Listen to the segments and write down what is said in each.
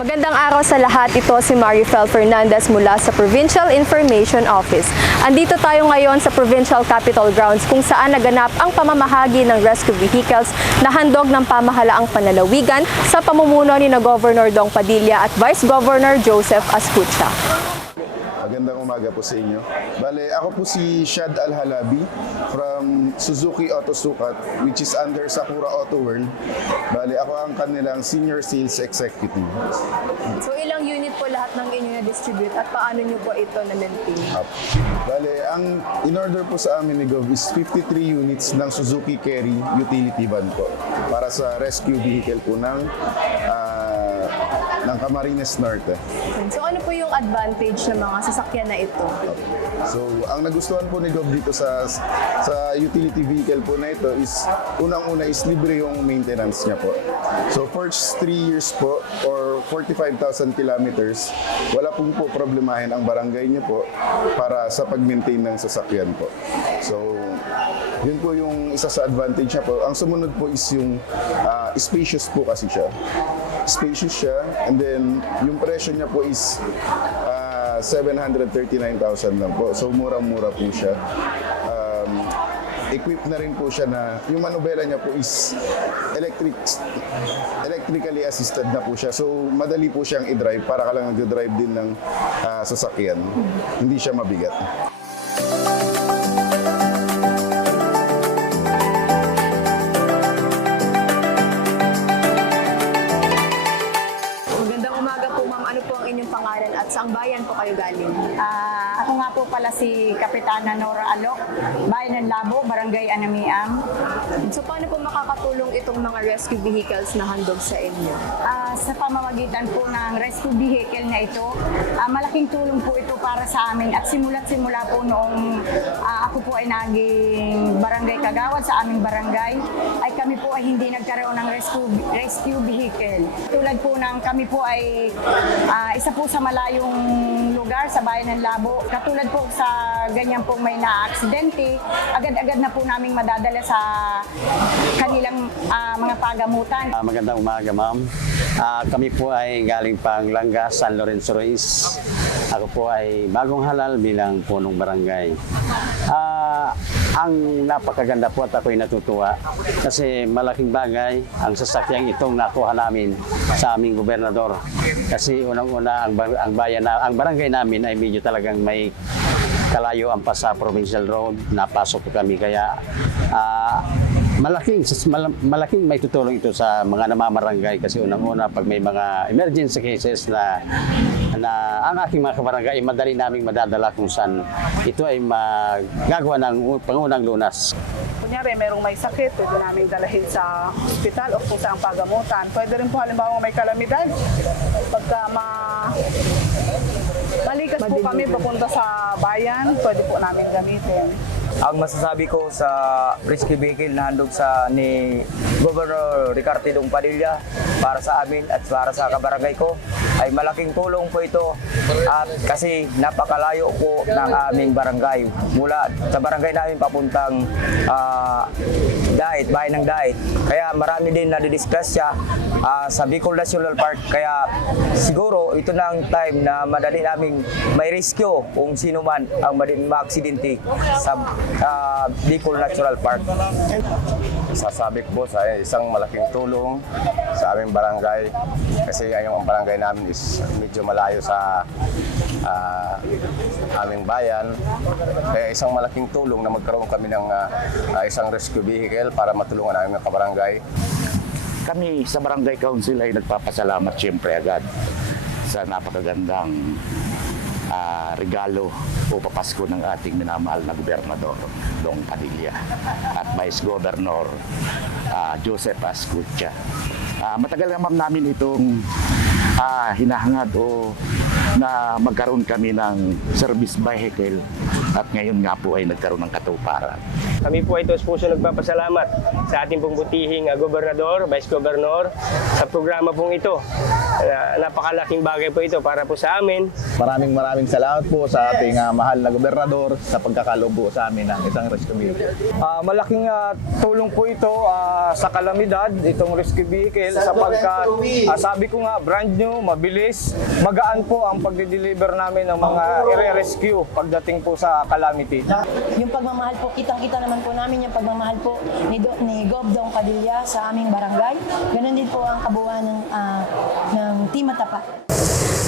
Magandang araw sa lahat. Ito si Marifel Fernandez mula sa Provincial Information Office. Andito tayo ngayon sa Provincial Capitol Grounds kung saan naganap ang pamamahagi ng rescue vehicles na handog ng pamahalaang panlalawigan sa pamumuno ni Governor Dong Padilla at Vice Governor Joseph Ascutia. Magandang umaga po sa inyo. Bale, ako po si Shad Al-Halabi from Suzuki Auto Sukat, which is under Sakura Auto World. Bale, ako ang kanilang Senior Sales Executive. So ilang unit po lahat ng inyo na-distribute at paano nyo po ito na-maintain? Bale, ang in-order po sa amin ni Gov is 53 units ng Suzuki Carry utility van po para sa rescue vehicle po ng Camarines Norte. So ano po yung advantage ng mga sasakyan na ito? So, ang nagustuhan po ni Gov dito sa utility vehicle po na ito is, unang-una is libre yung maintenance niya po. So, first 3 years po or 45,000 kilometers, wala pong po problemahin ang barangay niyo po para sa pag-maintain ng sasakyan po. So, yun po yung isa sa advantage niya po. Ang sumunod po is yung spacious po kasi siya. Spacious siya, and then yung presyo niya po is 739,000 lang po. So murang-mura po siya. Equipped na rin po siya na yung manubela niya po is electrically assisted na po siya. So madali po siyang i-drive para ka lang nag-drive din ng sasakyan. Hindi siya mabigat. Pangalan at saang bayan po kayo galing? Ako nga po pala si Kapitana Nora Alok, Bayan ng Labo, Barangay Anamiam. So paano po makakatulong itong mga rescue vehicles na handog sa inyo? Sa pamamagitan po ng rescue vehicle na ito, malaking tulong po ito para sa amin at simula't simula po noong ako po ay naging barangay kagawad sa aming barangay, ay kami po ay hindi nagkaroon ng rescue vehicle. Tulad po ng kami po ay isa po sa malayong lugar sa Bayan ng Labo. Katulad po sa ganyan pong may na-aksidente, agad-agad na po naming madadala sa kanilang mga pagamutan. Magandang umaga, ma'am. Kami po ay galing pang Langas, San Lorenzo Ruiz. Ako po ay bagong halal bilang punong barangay. Ang napakaganda po at ako'y natutuwa kasi malaking bagay ang sasakyang itong nakuha namin sa aming gobernador. Kasi unang-una ang barangay namin ay medyo talagang may kalayuan pa sa provincial road. Napasok po kami kaya malaking may tutulong ito sa mga namamarangay kasi unang-una pag may mga emergency cases na ang aking mga kabarangay ay madali naming madadala kung saan ito ay magagawa ng pangunang lunas. Kunyari, merong may sakit, pwede namin dalahin sa ospital o kung saan pagamutan. Pwede rin po halimbawa may kalamidad. Pagka malikas po kami papunta sa bayan, pwede po namin gamitin. Ang masasabi ko sa rescue vehicle na handog ni Governor Ricardo Dong Padilla para sa amin at para sa kabarangay ko ay malaking tulong po ito at kasi napakalayo po ng aming barangay mula sa barangay namin papuntang Dait, bayan ng Dait. Kaya marami din nadidiscuss siya sa Bicol National Park kaya siguro ito na ang time na madali naming may rescue kung sino man ang ma-aksidente sa Bicol Natural Park. Sasabi ko po sa isang malaking tulong sa aming barangay kasi ang barangay namin is medyo malayo sa aming bayan. Kaya isang malaking tulong na magkaroon kami ng isang rescue vehicle para matulungan ang aming kabarangay. Kami sa Barangay Council ay nagpapasalamat siyempre agad sa napakagandang regalo o papasko ng ating minamahal na Gobernador Dong Padilla at Vice Governor Joseph Ascutia. Matagal naman namin itong hinahangad o na magkaroon kami ng service vehicle at ngayon nga po ay nagkaroon ng katuparan. Kami po ay puso nagpapasalamat sa ating pong butihing Gobernador, Vice Governor sa programa pong ito. Napakalaking bagay po ito para po sa amin. Maraming salamat po sa ating mahal na Gobernador sa pagkakaloob po sa amin ng isang rescue vehicle. Malaking tulong po ito sa kalamidad, itong rescue vehicle sapagkat sabi ko nga brand new new, mabilis, magaan po ang pagdi-deliver namin ng mga i-rescue pagdating po sa calamity. Yung pagmamahal po, kitang-kita naman po namin yung pagmamahal po ni Gob Dong Padilla sa aming barangay. Ganon din po ang kabuuan ng Team Matapat.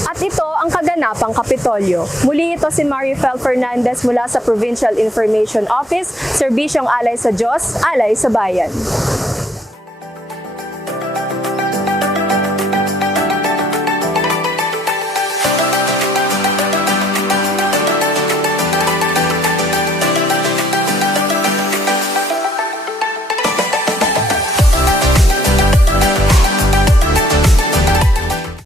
At ito ang kaganapang Kapitolyo. Muli ito si Marifel Fernandez mula sa Provincial Information Office, Serbisyong Alay sa Diyos, Alay sa Bayan.